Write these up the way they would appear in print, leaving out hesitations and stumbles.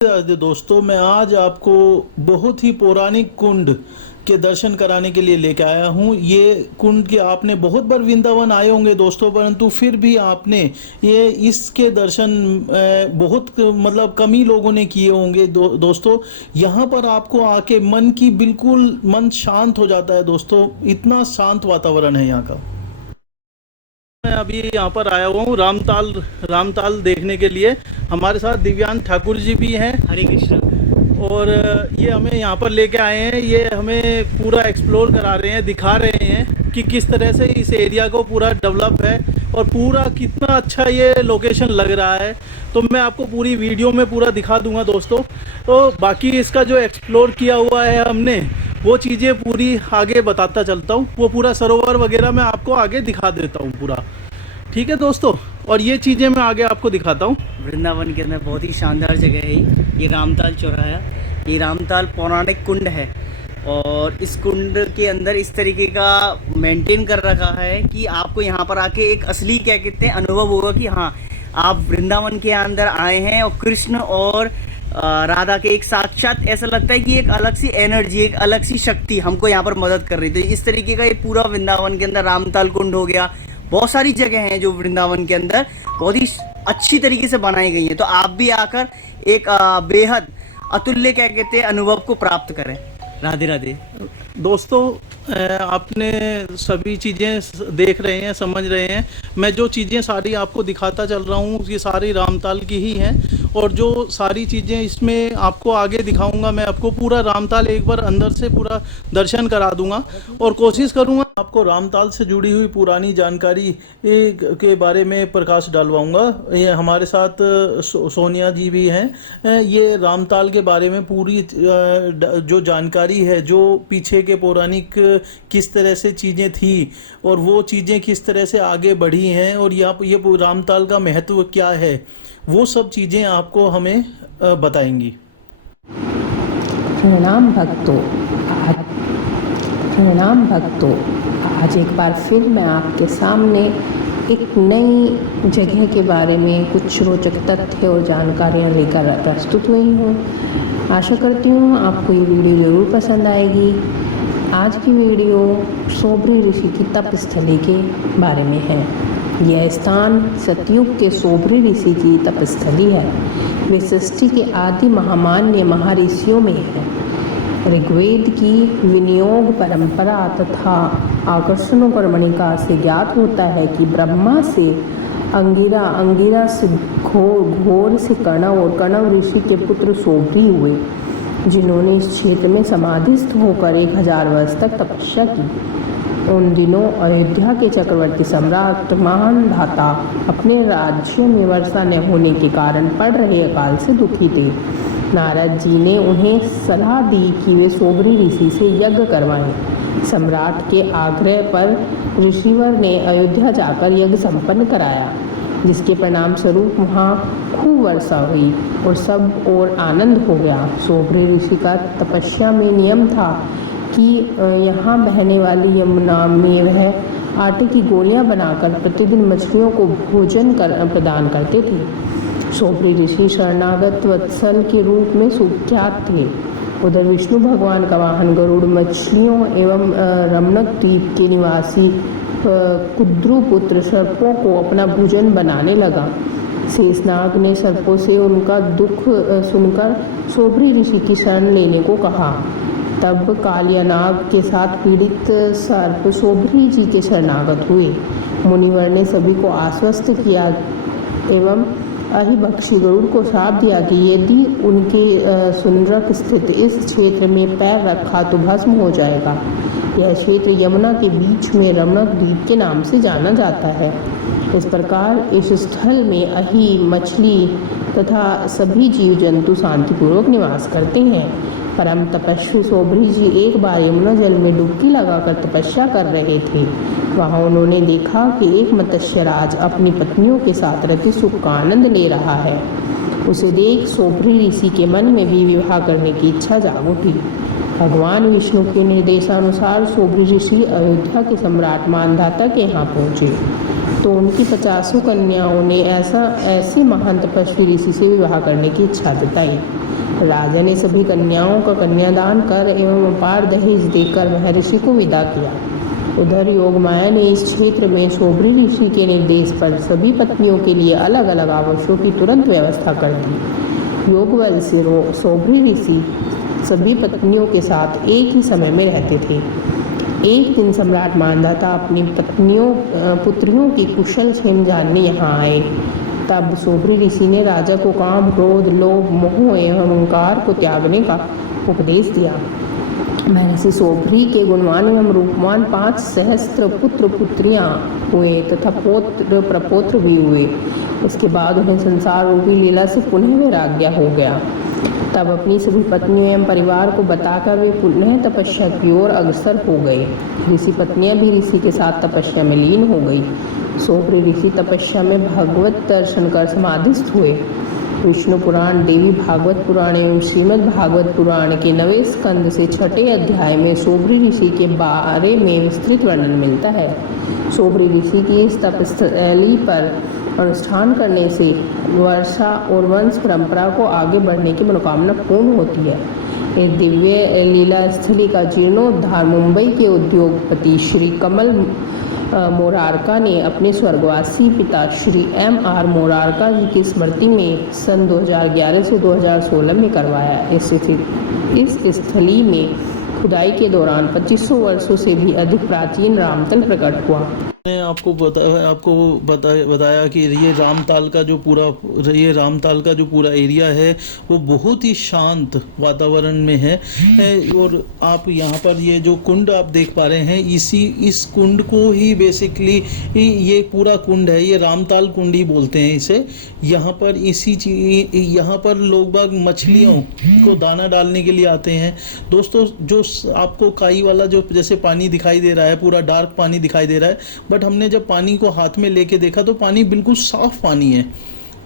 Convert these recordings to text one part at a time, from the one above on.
दोस्तों, मैं आज आपको बहुत ही पौराणिक कुंड के दर्शन कराने के लिए लेके आया हूँ। ये कुंड के आपने बहुत बार वृंदावन आए होंगे दोस्तों, परंतु फिर भी आपने इसके दर्शन बहुत मतलब कम ही लोगों ने किए होंगे। दोस्तों, यहाँ पर आपको आके मन की बिल्कुल मन शांत हो जाता है दोस्तों। इतना शांत वातावरण है यहाँ का। मैं अभी यहाँ पर आया हुआ हूँ रामताल देखने के लिए। हमारे साथ दिव्यांग ठाकुर जी भी हैं। हरे कृष्ण। और ये हमें यहाँ पर लेके आए हैं। ये हमें पूरा एक्सप्लोर करा रहे हैं, दिखा रहे हैं कि किस तरह से इस एरिया को पूरा डेवलप है और पूरा कितना अच्छा ये लोकेशन लग रहा है। तो मैं आपको पूरी वीडियो में पूरा दिखा दूंगा दोस्तों। तो बाकी इसका जो एक्सप्लोर किया हुआ है हमने, वो चीज़ें पूरी आगे बताता चलता हूँ। वो पूरा सरोवर वगैरह मैं आपको आगे दिखा देता हूँ पूरा। ठीक है दोस्तों, और ये चीज़ें मैं आगे आपको दिखाता हूँ। वृंदावन के अंदर बहुत ही शानदार जगह है ये रामताल चौराहा। ये रामताल पौराणिक कुंड है और इस कुंड के अंदर इस तरीके का मेंटेन कर रखा है कि आपको यहाँ पर आके एक असली क्या कहते हैं अनुभव होगा कि हाँ आप वृंदावन के अंदर आए हैं और कृष्ण और राधा के एक साक्षात ऐसा लगता है कि एक अलग सी एनर्जी, एक अलग सी शक्ति हमको यहाँ पर मदद कर रही थी। इस तरीके का ये पूरा वृंदावन के अंदर रामताल कुंड हो गया। बहुत सारी जगह हैं जो वृंदावन के अंदर बहुत ही अच्छी तरीके से बनाई गई हैं। तो आप भी आकर एक बेहद अतुल्य क्या कहते हैं अनुभव को प्राप्त करें। राधे राधे दोस्तों, आपने सभी चीज़ें देख रहे हैं, समझ रहे हैं। मैं जो चीज़ें सारी आपको दिखाता चल रहा हूँ ये सारी रामताल की ही हैं। और जो सारी चीज़ें इसमें आपको आगे दिखाऊंगा, मैं आपको पूरा रामताल एक बार अंदर से पूरा दर्शन करा दूंगा और कोशिश करूंगा आपको रामताल से जुड़ी हुई पुरानी जानकारी के बारे में प्रकाश डालवाऊंगा। ये हमारे साथ सोनिया जी भी हैं। ये रामताल के बारे में पूरी जो जानकारी है, जो पीछे के पौराणिक किस तरह से चीज़ें थी और वो चीज़ें किस तरह से आगे बढ़ी हैं और ये रामताल का महत्व क्या है, वो सब चीज़ें आपको हमें बताएंगी। प्रणाम भक्तों, आज एक बार फिर मैं आपके सामने एक नई जगह के बारे में कुछ रोचक तथ्य और जानकारियाँ लेकर प्रस्तुत हुई हूँ। आशा करती हूँ आपको ये वीडियो ज़रूर पसंद आएगी। आज की वीडियो सोबरी ऋषि की तपस्थली के बारे में है। यह स्थान सतयुग के सोबरी ऋषि की तपस्थली है। वे सृष्टि के आदि महामान्य महर्षियों में है। ऋग्वेद की विनियोग परंपरा तथा आकर्षणों परमणिका से ज्ञात होता है कि ब्रह्मा से अंगिरा से घोर से कणव और कणव ऋषि के पुत्र सोबरी हुए, जिन्होंने इस क्षेत्र में समाधिस्थ होकर 1000 वर्ष तक तपस्या की। उन दिनों अयोध्या के चक्रवर्ती सम्राट मानधाता अपने राज्य में वर्षा न होने के कारण पड़ रहे अकाल से दुखी थे। नारद जी ने उन्हें सलाह दी कि वे सोबरी ऋषि से यज्ञ करवाएं। सम्राट के आग्रह पर ऋषिवर ने अयोध्या जाकर यज्ञ संपन्न कराया, जिसके परिणाम स्वरूप वहाँ खूब वर्षा हुई और सब और आनंद हो गया। सोबरी ऋषि का तपस्या में नियम था कि यहाँ बहने वाली यमुना में वह आटे की गोलियाँ बनाकर प्रतिदिन मछलियों को भोजन प्रदान करते थे। सोबरी ऋषि शरणागत वत्सल के रूप में सुख्यात थे। उधर विष्णु भगवान का वाहन गरुड़ मछलियों एवं रमणक द्वीप के निवासी कुद्रुपुत्र सर्पों को अपना भोजन बनाने लगा। शेषनाग ने सर्पों से उनका दुख सुनकर सोबरी ऋषि की शरण लेने को कहा। तब कालियानाग के साथ पीड़ित सर्प सोबरी जी के शरणागत हुए। मुनिवर ने सभी को आश्वस्त किया एवं अहिबक्षी गरुड़ को श्राप दिया कि यदि उनके सुनरक स्थित इस क्षेत्र में पैर रखा तो भस्म हो जाएगा। यह क्षेत्र यमुना के बीच में रमणक द्वीप के नाम से जाना जाता है। इस प्रकार इस स्थल में अहि, मछली तथा सभी जीव जंतु शांतिपूर्वक निवास करते हैं। परम तपस्वी सोबरी जी एक बार यमुना जल में डुबकी लगाकर तपस्या कर रहे थे। वहाँ उन्होंने देखा कि एक मत्स्यराज अपनी पत्नियों के साथ रति सुख का आनंद ले रहा है। उसे देख सोबरी ऋषि के मन में भी विवाह करने की इच्छा जाग उठी। भगवान विष्णु के निर्देशानुसार सोबरी ऋषि अयोध्या के सम्राट मानधाता के यहाँ पहुँचे तो उनकी 50 कन्याओं ने ऐसे महान तपस्वी ऋषि से विवाह करने की इच्छा जताई। राजा ने सभी कन्याओं का कन्यादान कर एवं अपार दहेज देकर महर्षि को विदा किया। उधर योगमाया ने इस क्षेत्र में सोबरी ऋषि के निर्देश पर सभी पत्नियों के लिए अलग अलग आवासों की तुरंत व्यवस्था कर दी। योगबल से सोबरी ऋषि सभी पत्नियों के साथ एक ही समय में रहते थे। एक दिन सम्राट मांधाता अपनी पुत्रियों की कुशल क्षेम जानने यहाँ आए। तब सोबरी ऋषि ने राजा को काम, क्रोध, लोभ, मोह एवं अहंकार को त्यागने का उपदेश दिया। महर्षि सोबरी के गुणवान एवं रूपवान 5 सहस्त्र पुत्र पुत्रियां हुए तथा पौत्र प्रपौत्र भी हुए। उसके बाद उन्हें संसार रूपी लीला से पुनः वैराग्य हो गया। तब अपनी सभी पत्नियों एवं परिवार को बताकर वे पुनः तपस्या की ओर अग्रसर हो गए। ऋषि पत्नियां भी ऋषि के साथ तपस्या में लीन हो गई। सोबरी ऋषि तपस्या में भगवत दर्शन कर समाधिस्थ हुए। विष्णु पुराण, देवी भागवत पुराण एवं श्रीमद् भागवत पुराण के 9वें स्कंद से 6ठे अध्याय में सोबरी ऋषि के बारे में विस्तृत वर्णन मिलता है। सोबरी ऋषि की इस तपस्थली पर अनुष्ठान करने से वर्षा और वंश परंपरा को आगे बढ़ने की मनोकामना पूर्ण होती है। इस दिव्य लीला स्थली का जीर्णोद्धार मुंबई के उद्योगपति श्री कमल मोरारका ने अपने स्वर्गवासी पिता श्री M.R. मोरारका जी की स्मृति में सन 2011 से 2016 में करवाया। इस स्थली में खुदाई के दौरान 2500 वर्षों से भी अधिक प्राचीन रामतल प्रकट हुआ। मैंने आपको बताया कि ये रामताल का जो पूरा एरिया है वो बहुत ही शांत वातावरण में है। और आप यहाँ पर ये जो कुंड आप देख पा रहे हैं, इस कुंड को ही बेसिकली ये पूरा कुंड है, ये रामताल कुंड ही बोलते हैं इसे। यहाँ पर लोग बाग मछलियों को दाना डालने के लिए आते हैं। दोस्तों, जो आपको काई वाला जो जैसे पानी दिखाई दे रहा है, पूरा डार्क पानी दिखाई दे रहा है, बट हमने जब पानी को हाथ में लेके देखा तो पानी बिल्कुल साफ पानी है,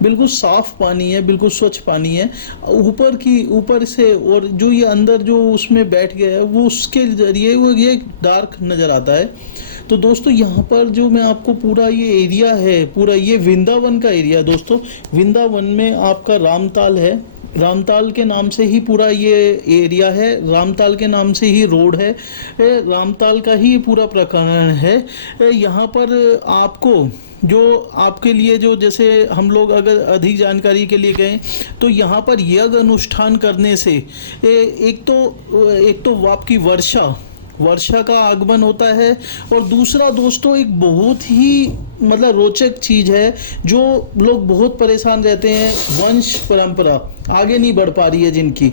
बिल्कुल साफ पानी है, बिल्कुल स्वच्छ पानी है। ऊपर से और जो ये अंदर जो उसमें बैठ गया है वो उसके जरिए वो ये डार्क नज़र आता है। तो दोस्तों, यहाँ पर जो मैं आपको पूरा ये एरिया है, पूरा ये वृंदावन का एरिया है। दोस्तों, वृंदावन में आपका रामताल है, रामताल के नाम से ही पूरा ये एरिया है, रामताल के नाम से ही रोड है, रामताल का ही पूरा प्रकरण है। यहाँ पर आपको जो आपके लिए जो जैसे हम लोग अगर अधिक जानकारी के लिए गए तो यहाँ पर यज्ञ अनुष्ठान करने से एक तो आपकी वर्षा का आगमन होता है, और दूसरा दोस्तों एक बहुत ही मतलब रोचक चीज़ है जो लोग बहुत परेशान रहते हैं, वंश परंपरा आगे नहीं बढ़ पा रही है जिनकी।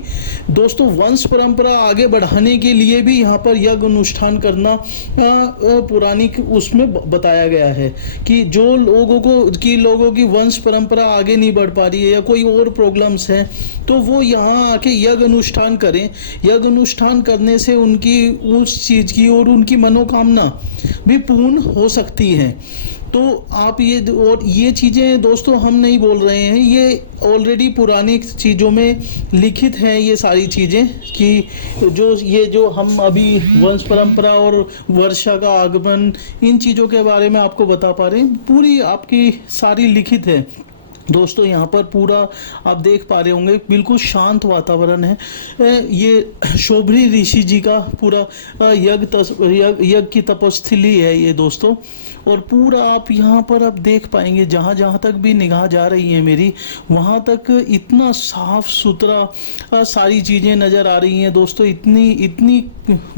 दोस्तों, वंश परंपरा आगे बढ़ाने के लिए भी यहाँ पर यज्ञ अनुष्ठान करना पौराणिक उसमें बताया गया है कि जो लोगों की वंश परंपरा आगे नहीं बढ़ पा रही है या कोई और प्रॉब्लम्स हैं तो वो यहाँ आके यज्ञ अनुष्ठान करें। यज्ञ अनुष्ठान करने से उनकी उस चीज़ की और उनकी मनोकामना भी पूर्ण हो सकती है। तो आप ये चीज़ें दोस्तों हम नहीं बोल रहे हैं, ये ऑलरेडी पुरानी चीज़ों में लिखित हैं ये सारी चीज़ें कि जो हम अभी वंश परंपरा और वर्षा का आगमन इन चीज़ों के बारे में आपको बता पा रहे हैं, पूरी आपकी सारी लिखित है। दोस्तों, यहाँ पर पूरा आप देख पा रहे होंगे बिल्कुल शांत वातावरण है। ये सोबरी ऋषि जी का पूरा यज्ञ की तपस्थली है ये दोस्तों। और पूरा आप यहाँ पर आप देख पाएंगे, जहाँ तक भी निगाह जा रही है मेरी, वहाँ तक इतना साफ सुथरा सारी चीज़ें नज़र आ रही हैं दोस्तों। इतनी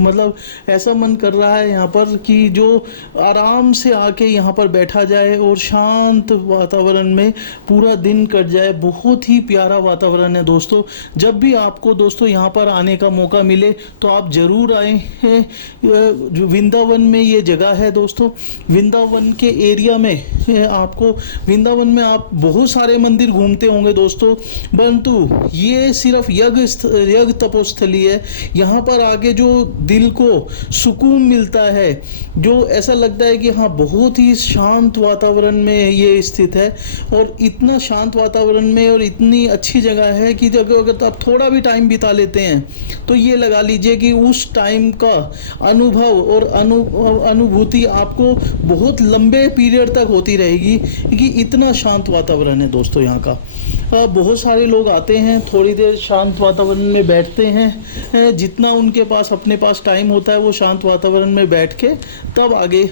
मतलब ऐसा मन कर रहा है यहाँ पर कि जो आराम से आके यहाँ पर बैठा जाए और शांत वातावरण में पूरा दिन कट जाए। बहुत ही प्यारा वातावरण है दोस्तों। जब भी आपको दोस्तों यहाँ पर आने का मौका मिले तो आप ज़रूर आए। वृंदावन में ये जगह है दोस्तों। वृंदावन के एरिया में वृंदावन में आप बहुत सारे मंदिर घूमते होंगे दोस्तों, परंतु ये सिर्फ यज्ञ तपोस्थली है। यहाँ पर आके जो दिल को सुकून मिलता है, जो ऐसा लगता है कि हाँ बहुत ही शांत वातावरण में ये स्थित है। और इतना शांत वातावरण में और इतनी अच्छी जगह है कि अगर आप थोड़ा भी टाइम बिता लेते हैं तो ये लगा लीजिए कि उस टाइम का अनुभव और अनुभूति आपको बहुत लंबे पीरियड तक होती रहेगी कि इतना शांत वातावरण है दोस्तों यहाँ का। बहुत सारे लोग आते हैं, थोड़ी देर शांत वातावरण में बैठते हैं, जितना उनके पास अपने पास टाइम होता है वो शांत वातावरण में बैठ के तब आगे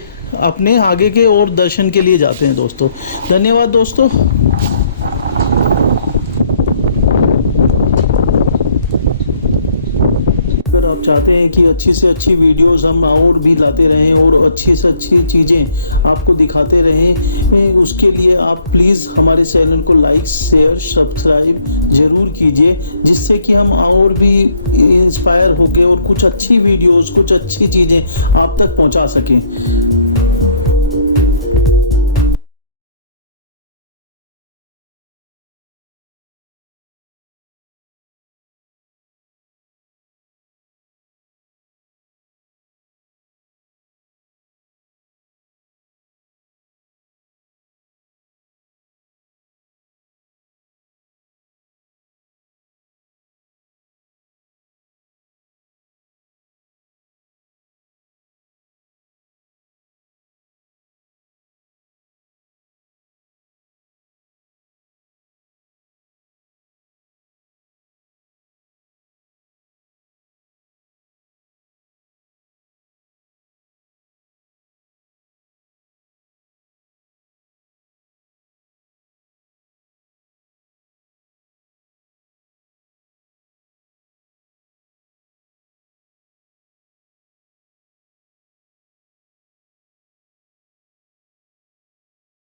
अपने आगे के और दर्शन के लिए जाते हैं दोस्तों। धन्यवाद दोस्तों। अगर आप चाहते हैं कि अच्छी से अच्छी वीडियोस हम और भी लाते रहें और अच्छी से अच्छी चीज़ें आपको दिखाते रहें, उसके लिए आप प्लीज़ हमारे चैनल को लाइक शेयर सब्सक्राइब ज़रूर कीजिए, जिससे कि हम और भी इंस्पायर होके और कुछ अच्छी वीडियोस कुछ अच्छी चीज़ें आप तक पहुंचा सकें।